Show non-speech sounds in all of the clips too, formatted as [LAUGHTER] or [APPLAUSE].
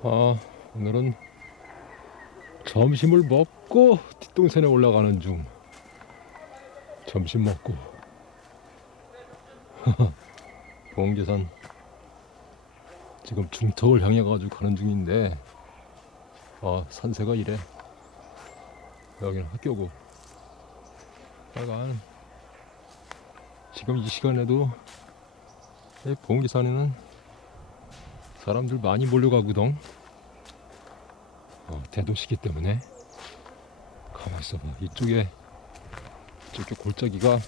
아, 오늘은 점심을 먹고 뒷동산에 올라가는 중. 점심 먹고. [LAUGHS] 봉계산 지금 중턱을 향해 가지고 가는 중인데 아, 산세가 이래. 여기는 학교고. 빨간 지금 이 시간에도 이 봉계산에는 사람들 많이 몰려가거든. 어, 대도시기 때문에 가만 있어봐. 이쪽에 이쪽에 골짜기가 어,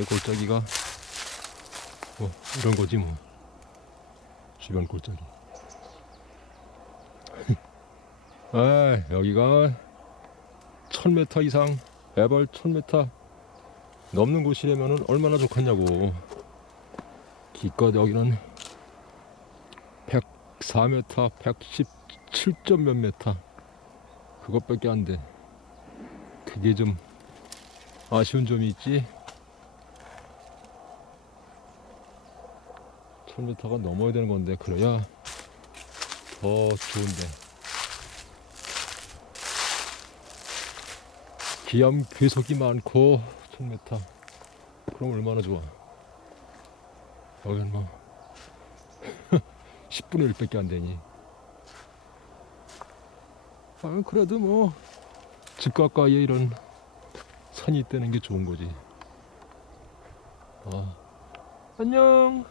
이 골짜기가 뭐 이런 거지 뭐 주변 골짜기. [LAUGHS] 아 여기가 1000m 이상 해발 1000m 넘는 곳이라면은 얼마나 좋겠냐고. 기껏 여기는 104m, 117점 몇 메타 그것밖에 안 돼. 그게 좀 아쉬운 점이 있지. 1000m가 넘어야 되는 건데 그래야 더 좋은데. 기암 괴석이 많고 1000m 그럼 얼마나 좋아. 여긴 뭐 [LAUGHS] 10분의 1밖에 안 되니. 아, 그래도 뭐, 집 가까이에 이런 산이 있다는 게 좋은 거지. 아, 안녕!